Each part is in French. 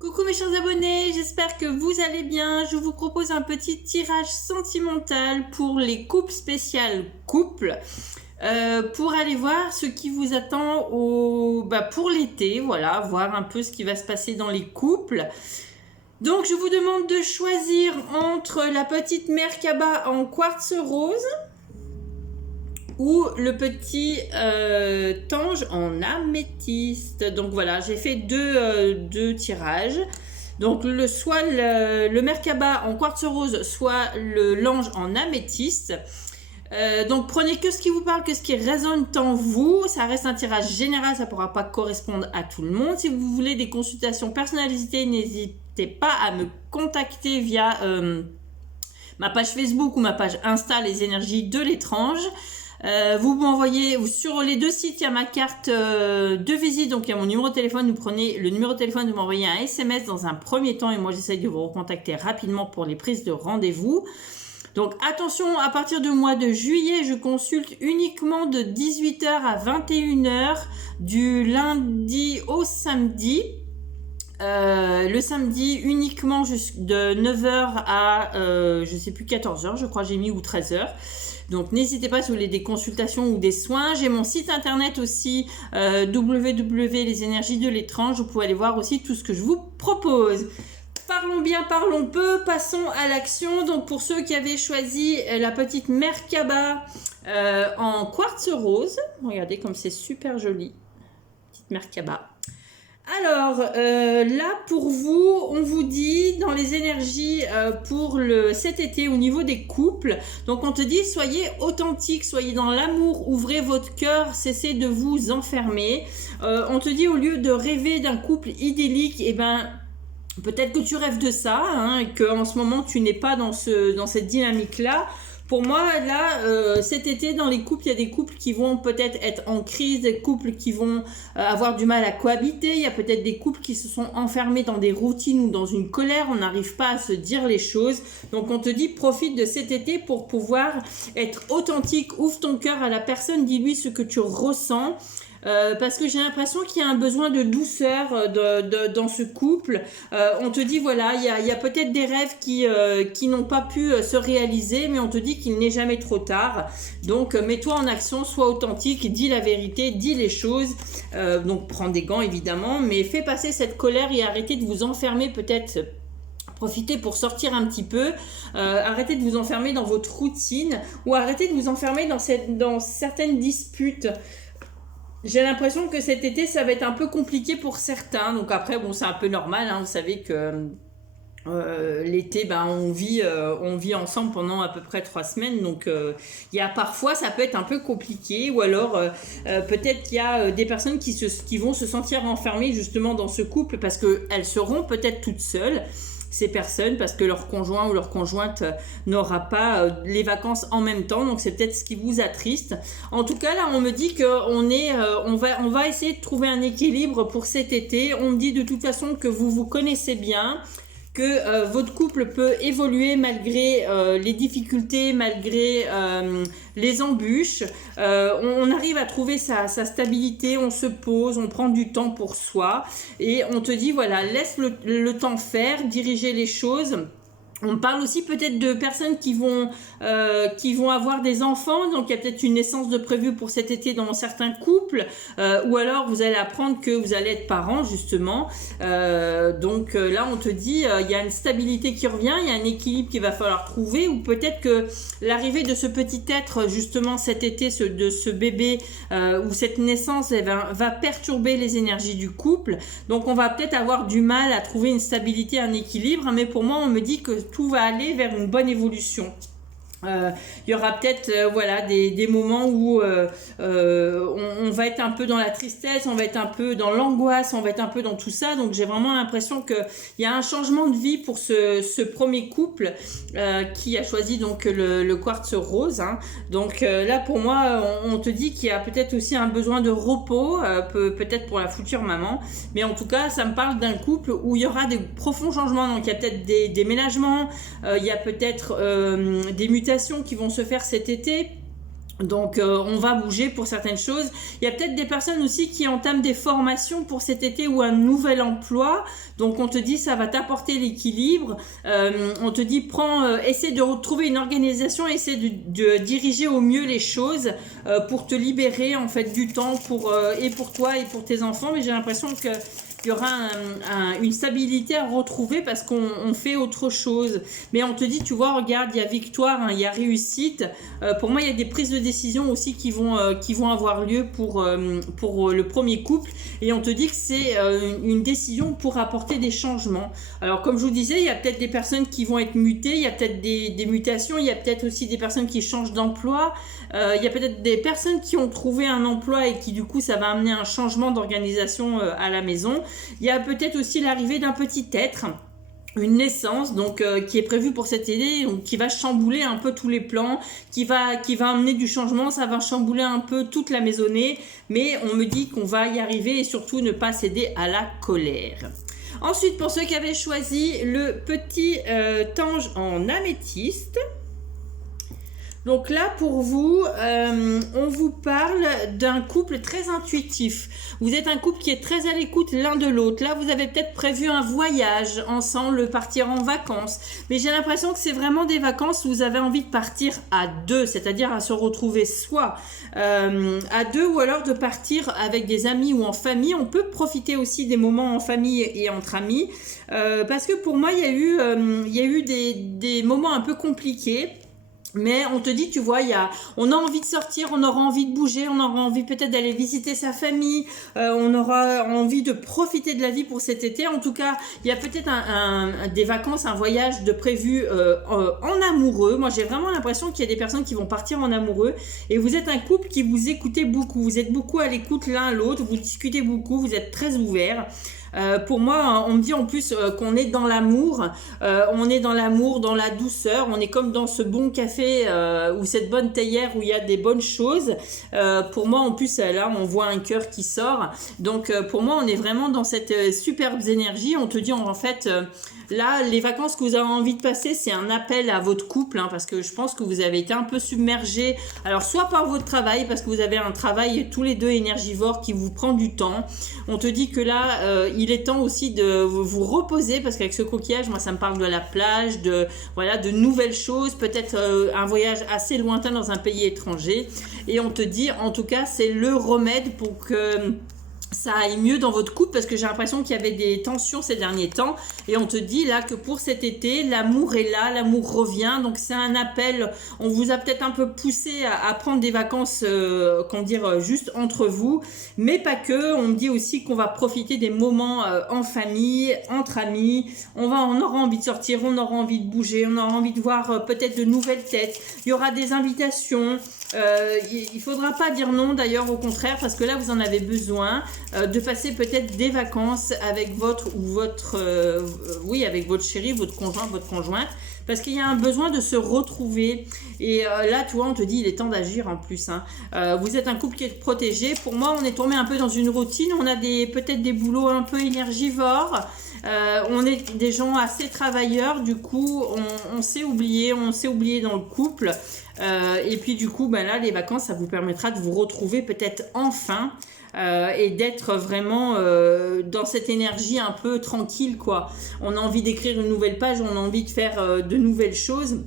Coucou mes chers abonnés, j'espère que vous allez bien. Je vous propose un petit tirage sentimental pour les couples spéciales couples. Pour aller voir ce qui vous attend pour l'été, voilà, voir un peu ce qui va se passer dans les couples. Donc je vous demande de choisir entre la petite Merkaba en quartz rose ou le petit Tange en améthyste. Donc voilà, j'ai fait deux tirages. Donc soit le Merkaba en quartz rose, soit le l'ange en améthyste. Donc prenez que ce qui vous parle, que ce qui résonne en vous. Ça reste un tirage général, ça ne pourra pas correspondre à tout le monde. Si vous voulez des consultations personnalisées, n'hésitez pas à me contacter via ma page Facebook ou ma page Insta, les énergies de l'étrange. Vous m'envoyez sur les deux sites, il y a ma carte de visite, donc il y a mon numéro de téléphone. Vous prenez le numéro de téléphone, vous m'envoyez un SMS dans un premier temps et moi j'essaie de vous recontacter rapidement pour les prises de rendez-vous. Donc attention, à partir du mois de juillet, je consulte uniquement de 18h à 21h du lundi au samedi. Le samedi uniquement de 9h à je sais plus 14h, je crois j'ai mis, ou 13h. Donc n'hésitez pas si vous voulez des consultations ou des soins. J'ai mon site internet aussi, Les énergies de l'étrange. Vous pouvez aller voir aussi tout ce que je vous propose. Parlons bien, parlons peu, passons à l'action. Donc pour ceux qui avaient choisi la petite Merkaba en quartz rose, regardez comme c'est super joli, petite Merkaba. Alors là pour vous, on vous dit dans les énergies pour cet été au niveau des couples, donc on te dit soyez authentique, soyez dans l'amour, ouvrez votre cœur, cessez de vous enfermer. On te dit au lieu de rêver d'un couple idyllique, peut-être que tu rêves de ça, et qu'en ce moment tu n'es pas dans cette dynamique-là. Pour moi, là, cet été, dans les couples, il y a des couples qui vont peut-être être en crise, des couples qui vont avoir du mal à cohabiter. Il y a peut-être des couples qui se sont enfermés dans des routines ou dans une colère. On n'arrive pas à se dire les choses. Donc, on te dit, profite de cet été pour pouvoir être authentique. Ouvre ton cœur à la personne, dis-lui ce que tu ressens. Parce que j'ai l'impression qu'il y a un besoin de douceur dans ce couple. On te dit voilà, il y a peut-être des rêves qui n'ont pas pu se réaliser, mais on te dit qu'il n'est jamais trop tard. Donc mets-toi en action, sois authentique, dis la vérité, dis les choses. Donc prends des gants évidemment, mais fais passer cette colère et arrêtez de vous enfermer peut-être. Profitez pour sortir un petit peu, arrêtez de vous enfermer dans votre routine ou arrêtez de vous enfermer dans certaines disputes. J'ai l'impression que cet été, ça va être un peu compliqué pour certains. Donc après, bon, c'est un peu normal. Vous savez que l'été, on vit ensemble pendant à peu près 3 semaines. Donc il y a parfois, ça peut être un peu compliqué. Ou alors, peut-être qu'il y a des personnes qui vont se sentir enfermées justement dans ce couple parce qu'elles seront peut-être toutes seules. Ces personnes parce que leur conjoint ou leur conjointe n'aura pas les vacances en même temps, donc c'est peut-être ce qui vous attriste. En tout cas là on me dit on va essayer de trouver un équilibre pour cet été. On me dit de toute façon que vous vous connaissez bien, que votre couple peut évoluer malgré les difficultés, malgré les embûches. On arrive à trouver sa stabilité, on se pose, on prend du temps pour soi et on te dit voilà, laisse le temps faire, diriger les choses. On parle aussi peut-être de personnes qui vont avoir des enfants, donc il y a peut-être une naissance de prévue pour cet été dans certains couples, ou alors vous allez apprendre que vous allez être parents justement. Donc là on te dit il y a une stabilité qui revient, il y a un équilibre qu'il va falloir trouver, ou peut-être que l'arrivée de ce petit être justement cet été, de ce bébé ou cette naissance va perturber les énergies du couple. Donc on va peut-être avoir du mal à trouver une stabilité, un équilibre, mais pour moi on me dit que tout va aller vers une bonne évolution. Il y aura peut-être des moments où on va être un peu dans la tristesse, on va être un peu dans l'angoisse, on va être un peu dans tout ça. Donc j'ai vraiment l'impression qu'il y a un changement de vie pour ce premier couple qui a choisi donc le quartz rose. Donc là pour moi on te dit qu'il y a peut-être aussi un besoin de repos, peut-être pour la future maman. Mais en tout cas ça me parle d'un couple où il y aura des profonds changements. Donc il y a peut-être des déménagements, il y a peut-être des mutations qui vont se faire cet été. Donc on va bouger pour certaines choses. Il y a peut-être des personnes aussi qui entament des formations pour cet été ou un nouvel emploi. Donc on te dit ça va t'apporter l'équilibre. On te dit essaie de retrouver une organisation, essaie de diriger au mieux les choses pour te libérer en fait du temps et pour toi et pour tes enfants. Mais j'ai l'impression que il y aura une stabilité à retrouver parce qu'on fait autre chose. Mais on te dit, tu vois, regarde, il y a victoire, hein, il y a réussite. Pour moi, il y a des prises de décision aussi qui vont avoir lieu pour le premier couple. Et on te dit que c'est une décision pour apporter des changements. Alors, comme je vous disais, il y a peut-être des personnes qui vont être mutées, il y a peut-être des mutations, il y a peut-être aussi des personnes qui changent d'emploi. Il y a peut-être des personnes qui ont trouvé un emploi et qui, du coup, ça va amener un changement d'organisation à la maison. Il y a peut-être aussi l'arrivée d'un petit être, une naissance donc qui est prévue pour cet été, donc qui va chambouler un peu tous les plans, qui va amener du changement, ça va chambouler un peu toute la maisonnée, mais on me dit qu'on va y arriver et surtout ne pas céder à la colère. Ensuite, pour ceux qui avaient choisi le petit ange en améthyste, donc là, pour vous, on vous parle d'un couple très intuitif. Vous êtes un couple qui est très à l'écoute l'un de l'autre. Là, vous avez peut-être prévu un voyage ensemble, partir en vacances. Mais j'ai l'impression que c'est vraiment des vacances où vous avez envie de partir à deux, c'est-à-dire à se retrouver soit à deux ou alors de partir avec des amis ou en famille. On peut profiter aussi des moments en famille et entre amis. Parce que pour moi, il y a eu des moments un peu compliqués. Mais on te dit, tu vois, on a envie de sortir, on aura envie de bouger, on aura envie peut-être d'aller visiter sa famille, on aura envie de profiter de la vie pour cet été. En tout cas, il y a peut-être des vacances, un voyage de prévu en amoureux. Moi, j'ai vraiment l'impression qu'il y a des personnes qui vont partir en amoureux et vous êtes un couple qui vous écoutez beaucoup. Vous êtes beaucoup à l'écoute l'un à l'autre, vous discutez beaucoup, vous êtes très ouverts. Pour moi, on me dit en plus qu'on est dans l'amour, dans la douceur, on est comme dans ce bon café ou cette bonne théière où il y a des bonnes choses. Pour moi, en plus, là, on voit un cœur qui sort. Donc, pour moi, on est vraiment dans cette superbe énergie. On te dit en fait, là, les vacances que vous avez envie de passer, c'est un appel à votre couple, hein, parce que je pense que vous avez été un peu submergés. Alors, soit par votre travail, parce que vous avez un travail tous les deux énergivores qui vous prend du temps. On te dit que là, il est temps aussi de vous reposer parce qu'avec ce coquillage, moi ça me parle de la plage, de nouvelles choses, peut-être un voyage assez lointain dans un pays étranger. Et on te dit, en tout cas, c'est le remède pour que ça aille mieux dans votre couple parce que j'ai l'impression qu'il y avait des tensions ces derniers temps et on te dit là que pour cet été l'amour est là, l'amour revient, donc c'est un appel. On vous a peut-être un peu poussé à prendre des vacances juste entre vous, mais pas que. On me dit aussi qu'on va profiter des moments en famille, entre amis, on aura envie de sortir, on aura envie de bouger, on aura envie de voir peut-être de nouvelles têtes, il y aura des invitations. Il faudra pas dire non d'ailleurs, au contraire, parce que là vous en avez besoin de passer peut-être des vacances avec avec votre chéri, votre conjoint, votre conjointe, parce qu'il y a un besoin de se retrouver. Et là, tu vois, on te dit il est temps d'agir en plus, hein. Vous êtes un couple qui est protégé. Pour moi, on est tombé un peu dans une routine. On a peut-être des boulots un peu énergivores. On est des gens assez travailleurs, du coup on s'est oublié dans le couple, et puis du coup là les vacances ça vous permettra de vous retrouver peut-être enfin et d'être vraiment dans cette énergie un peu tranquille quoi. On a envie d'écrire une nouvelle page, on a envie de faire de nouvelles choses.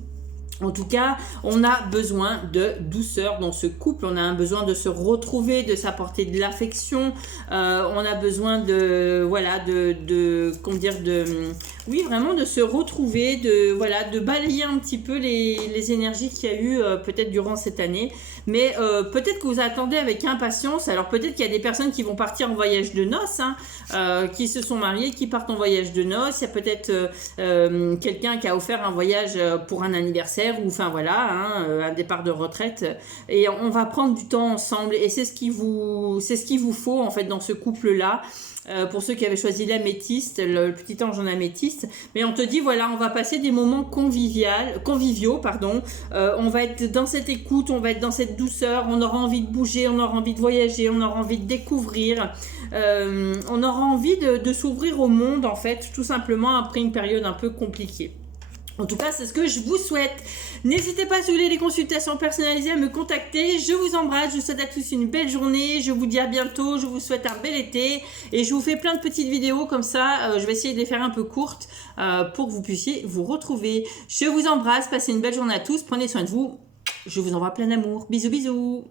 En tout cas, on a besoin de douceur dans ce couple, on a un besoin de se retrouver, de s'apporter de l'affection, on a besoin de se retrouver, de balayer un petit peu les énergies qu'il y a eu peut-être durant cette année. Mais peut-être que vous attendez avec impatience. Alors peut-être qu'il y a des personnes qui vont partir en voyage de noces, qui se sont mariées, qui partent en voyage de noces. Il y a peut-être quelqu'un qui a offert un voyage pour un anniversaire ou un départ de retraite. Et on va prendre du temps ensemble. Et c'est ce qu'il vous faut en fait dans ce couple-là. Pour ceux qui avaient choisi l'améthyste, le petit ange en améthyste, mais on te dit on va passer des moments conviviaux, on va être dans cette écoute, on va être dans cette douceur, on aura envie de bouger, on aura envie de voyager, on aura envie de découvrir, on aura envie de s'ouvrir au monde en fait, tout simplement après une période un peu compliquée. En tout cas, c'est ce que je vous souhaite. N'hésitez pas, si vous voulez des consultations personnalisées, à me contacter. Je vous embrasse, je vous souhaite à tous une belle journée. Je vous dis à bientôt, je vous souhaite un bel été. Et je vous fais plein de petites vidéos comme ça. Je vais essayer de les faire un peu courtes pour que vous puissiez vous retrouver. Je vous embrasse, passez une belle journée à tous. Prenez soin de vous. Je vous envoie plein d'amour. Bisous, bisous.